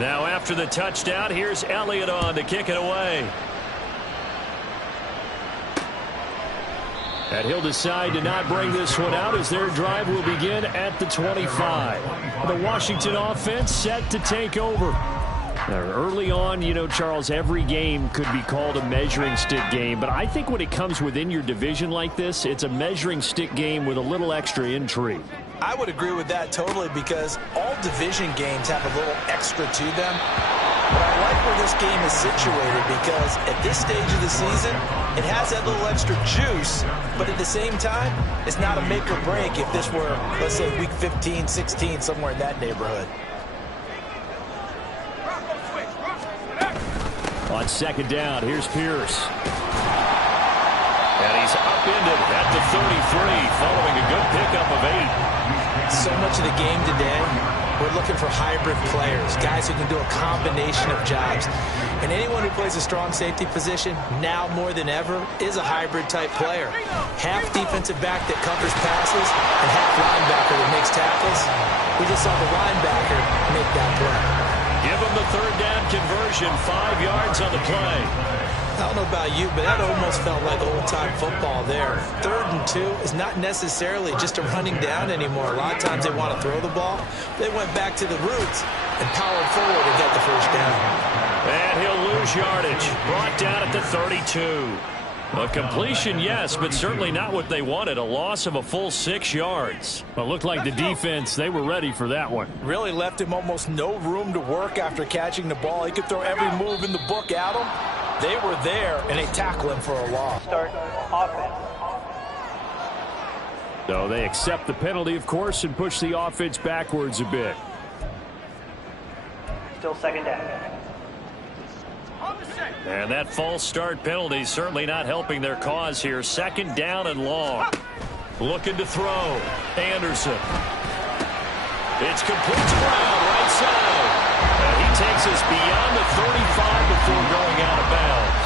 Now after the touchdown, here's Elliott on to kick it away. And he'll decide to not bring this one out as their drive will begin at the 25. The Washington offense set to take over. Early on, you know, Charles, every game could be called a measuring stick game. But I think when it comes within your division like this, it's a measuring stick game with a little extra intrigue. I would agree with that totally because all division games have a little extra to them. But I like where this game is situated because at this stage of the season, it has that little extra juice, but at the same time, it's not a make or break if this were, let's say, week 15, 16, somewhere in that neighborhood. On second down, here's Pierce. And he's upended at the 33, following a good pickup of 8. So much of the game today, we're looking for hybrid players, guys who can do a combination of jobs. And anyone who plays a strong safety position, now more than ever, is a hybrid type player. Half defensive back that covers passes and half linebacker that makes tackles. We just saw the linebacker make that play. Give him the third down conversion, 5 yards on the play. I don't know about you, but that almost felt like old-time football there. 3rd and 2 is not necessarily just a running down anymore. A lot of times they want to throw the ball. They went back to the roots and powered forward and got the first down. And he'll lose yardage. Brought down at the 32. A completion, yes, but certainly not what they wanted. A loss of a full 6 yards. Well, it looked like the defense, they were ready for that one. Really left him almost no room to work after catching the ball. He could throw every move in the book at him. They were there, and they tackle him for a loss. Start offense. So they accept the penalty, of course, and push the offense backwards a bit. Still second down. And that false start penalty certainly not helping their cause here. 2nd down and long. Looking to throw. Anderson. It's complete to Brown, right side. And he takes us beyond the 35 before going out of bounds.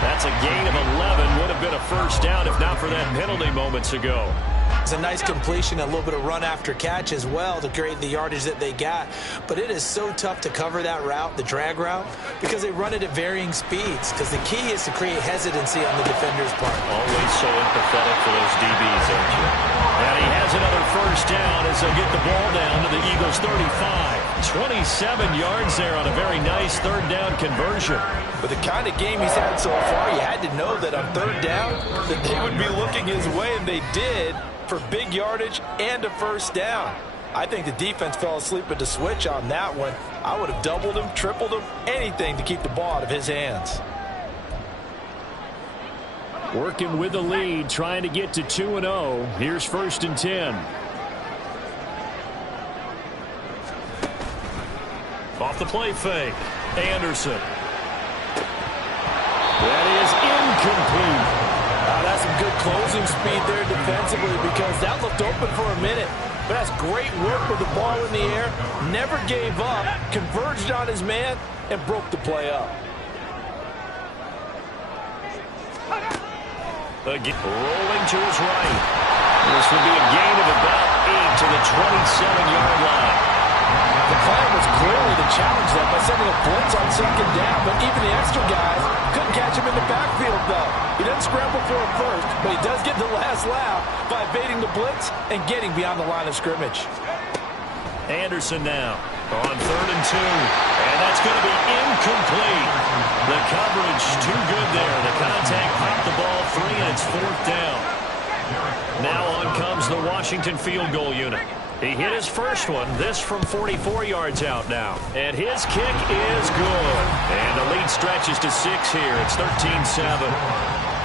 That's a gain of 11. Would have been a first down if not for that penalty moments ago. It's a nice completion, a little bit of run after catch as well to create the yardage that they got. But it is so tough to cover that route, the drag route, because they run it at varying speeds. Because the key is to create hesitancy on the defender's part. Always so empathetic for those DBs, aren't you? And he has another first down as they'll get the ball down to the Eagles' 35. 27 yards there on a very nice 3rd down conversion. With the kind of game he's had so far, you had to know that on 3rd down that they would be looking his way, and they did, for big yardage and a first down. I think the defense fell asleep at the switch on that one. I would have doubled him, tripled him, anything to keep the ball out of his hands. Working with the lead, trying to get to 2-0. Here's 1st and 10. Off the play fake. Anderson. That is incomplete. That's some good closing speed there defensively because that looked open for a minute. But that's great work with the ball in the air. Never gave up, converged on his man, and broke the play up. Again, rolling to his right. This would be a gain of about 8 to the 27-yard line. The plan was clearly to challenge them by sending a blitz on 2nd down, but even the extra guys couldn't catch him in the backfield, though. He doesn't scramble for it first, but he does get the last laugh by evading the blitz and getting beyond the line of scrimmage. Anderson now on 3rd and 2, and that's going to be incomplete. The coverage too good there. The contact popped the ball 3, and it's 4th down. Now on comes the Washington field goal unit. He hit his first one, this from 44 yards out now. And his kick is good. And the lead stretches to 6 here. It's 13-7.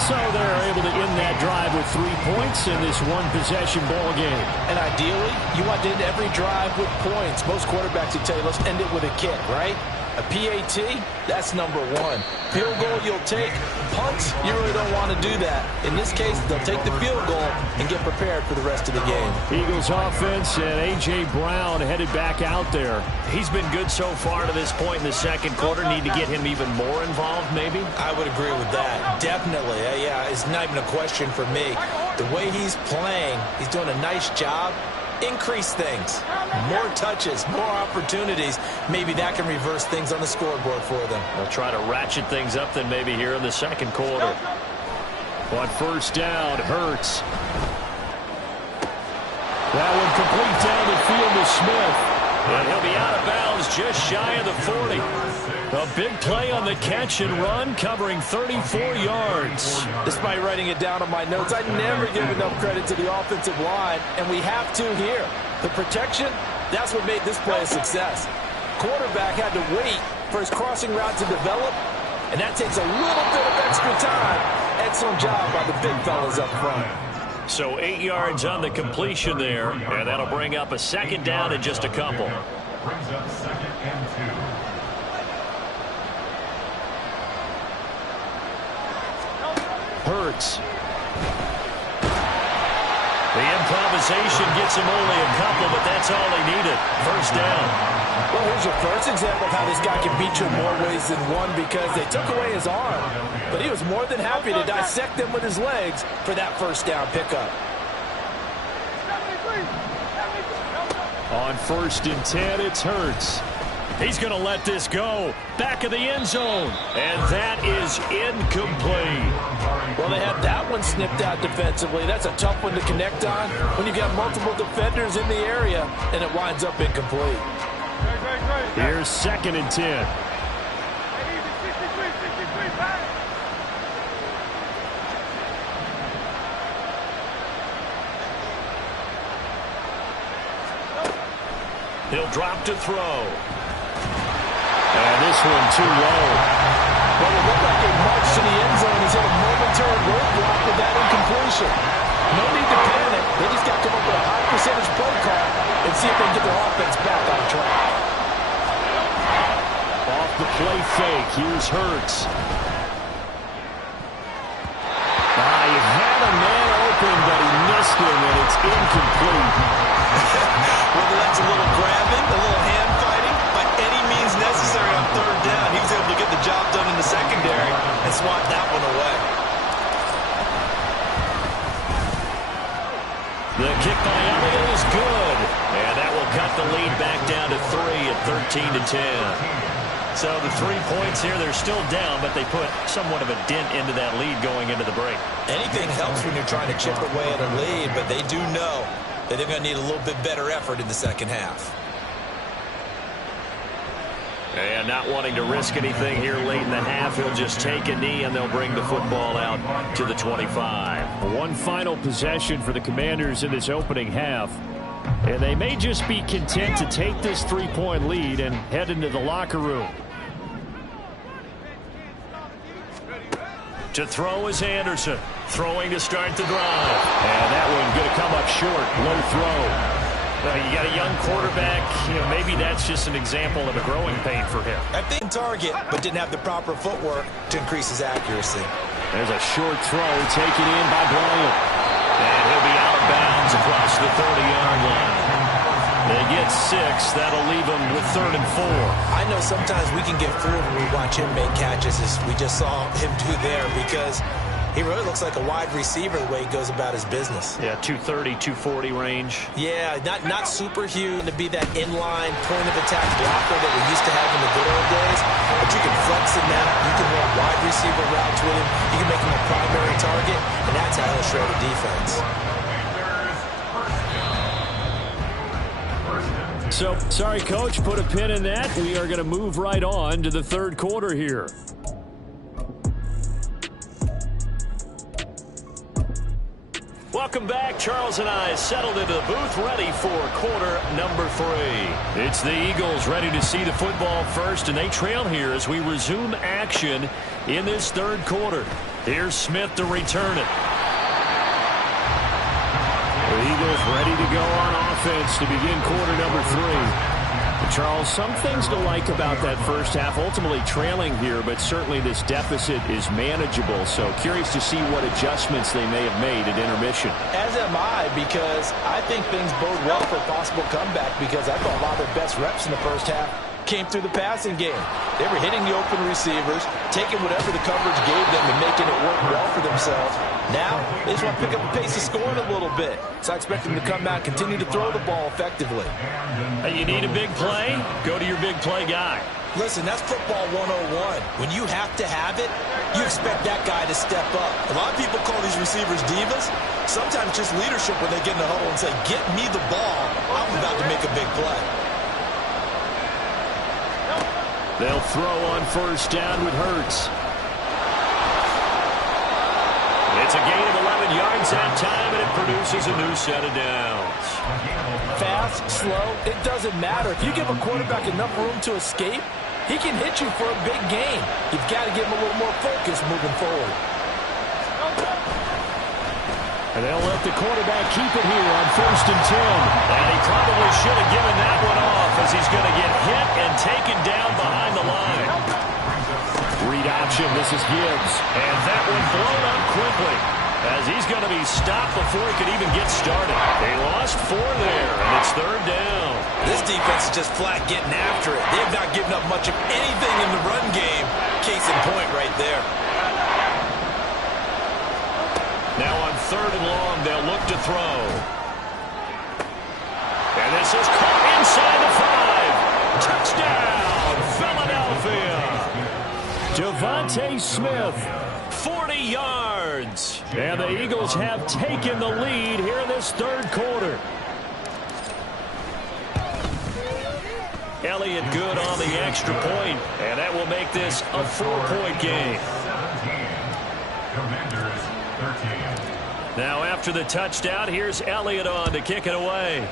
So they're able to end that drive with 3 points in this one-possession ball game. And ideally, you want to end every drive with points. Most quarterbacks would tell you, let's end it with a kick, right? A PAT, that's number 1. Field goal you'll take. Punts, you really don't want to do that. In this case, they'll take the field goal and get prepared for the rest of the game. Eagles offense and A.J. Brown headed back out there. He's been good so far to this point in the 2nd quarter. Need to get him even more involved, maybe? I would agree with that. Definitely. Yeah, it's not even a question for me. The way he's playing, he's doing a nice job increase things. More touches, more opportunities. Maybe that can reverse things on the scoreboard for them. They'll try to ratchet things up then maybe here in the second quarter. On first down, Hurts. That one complete down the field to Smith. And he'll be out of bounds just shy of the 40. A big play on the catch and run, covering 34 yards. Despite writing it down on my notes, I never give enough credit to the offensive line, and we have to here. The protection, that's what made this play a success. Quarterback had to wait for his crossing route to develop, and that takes a little bit of extra time. Excellent job by the big fellas up front. So 8 yards on the completion there, and that'll bring up a second down in just a couple. Brings up 2nd and 2. Hurts. The improvisation gets him only a couple, but that's all he needed. First down. Well, here's your first example of how this guy can beat you in more ways than one, because they took away his arm. But he was more than happy to dissect them with his legs for that first down pickup. On 1st and 10, it's Hurts. He's going to let this go. Back of the end zone. And that is incomplete. Well, they had that one snipped out defensively. That's a tough one to connect on when you've got multiple defenders in the area, and it winds up incomplete. Here's 2nd and 10. He'll drop to throw. And this one too low. Well, it looked like a march to the end zone. He's hit a momentary roadblock with that incompletion. No need to panic. They just got to come up with a high percentage play call and see if they can get their offense back on track. Off the play fake, here's Hurts. He had a man open, but he missed him, and it's incomplete. Whether that's a little grabbing, a little hand fighting, by any means necessary on 3rd down, he was able to get the job done in the secondary and swat that one away. The kick by Elliott is good, and that will cut the lead back down to 3 at 13-10. So the 3 points here, they're still down, but they put somewhat of a dent into that lead going into the break. Anything helps when you're trying to chip away at a lead, but they do know that they're going to need a little bit better effort in the second half. And not wanting to risk anything here late in the half, he'll just take a knee, and they'll bring the football out to the 25. One final possession for the Commanders in this opening half. And they may just be content to take this 3-point lead and head into the locker room. To throw is Anderson. Throwing to start the drive. And that one going to come up short. Low throw. You got a young quarterback. Maybe that's just an example of a growing pain for him. I think target, but didn't have the proper footwork to increase his accuracy. There's a short throw taken in by Bryant. And he'll be out of bounds across the 30-yard line. They get 6. That'll leave them with 3rd and 4. I know sometimes we can get fooled when we watch him make catches, as we just saw him do there, because he really looks like a wide receiver the way he goes about his business. Yeah, 230, 240 range. Yeah, not super huge to be that inline point-of-attack blocker that we used to have in the good old days, but you can flex in that. You can run wide receiver routes with him. You can make him a primary target, and that's how he'll shred a defense. So, sorry, Coach, put a pin in that. We are going to move right on to the 3rd quarter here. Welcome back. Charles and I settled into the booth, ready for quarter number 3. It's the Eagles ready to see the football first, and they trail here as we resume action in this 3rd quarter. Here's Smith to return it. The Eagles ready to go on offense to begin quarter number 3. Charles, some things to like about that first half, ultimately trailing here, but certainly this deficit is manageable. So curious to see what adjustments they may have made at intermission. As am I, because I think things bode well for a possible comeback, because I thought a lot of their best reps in the first half came through the passing game. They were hitting the open receivers, taking whatever the coverage gave them and making it work well for themselves. Now, they just want to pick up the pace of scoring a little bit. So I expect them to come out and continue to throw the ball effectively. Hey, you need a big play? Go to your big play guy. Listen, that's football 101. When you have to have it, you expect that guy to step up. A lot of people call these receivers divas. Sometimes just leadership when they get in the huddle and say, get me the ball. I'm about to make a big play. They'll throw on first down with Hurts. It's a gain of 11 yards that time, and it produces a new set of downs. Fast, slow, it doesn't matter. If you give a quarterback enough room to escape, he can hit you for a big gain. You've got to give him a little more focus moving forward. And they'll let the quarterback keep it here on 1st and 10. And he probably should have given that one off as he's going to get hit and taken down behind the line. Read option, this is Gibbs. And that one blown up quickly as he's going to be stopped before he could even get started. They lost 4 there, and it's 3rd down. This defense is just flat getting after it. They have not given up much of anything in the run game. Case in point right there. Now on 3rd and long, they'll look to throw. And this is caught inside the 5. Touchdown, Philadelphia. Devontae Smith, 40 yards. And the Eagles have taken the lead here in this 3rd quarter. Elliott good on the extra point, and that will make this a 4-point game. Commanders 13. Now after the touchdown, here's Elliott on to kick it away.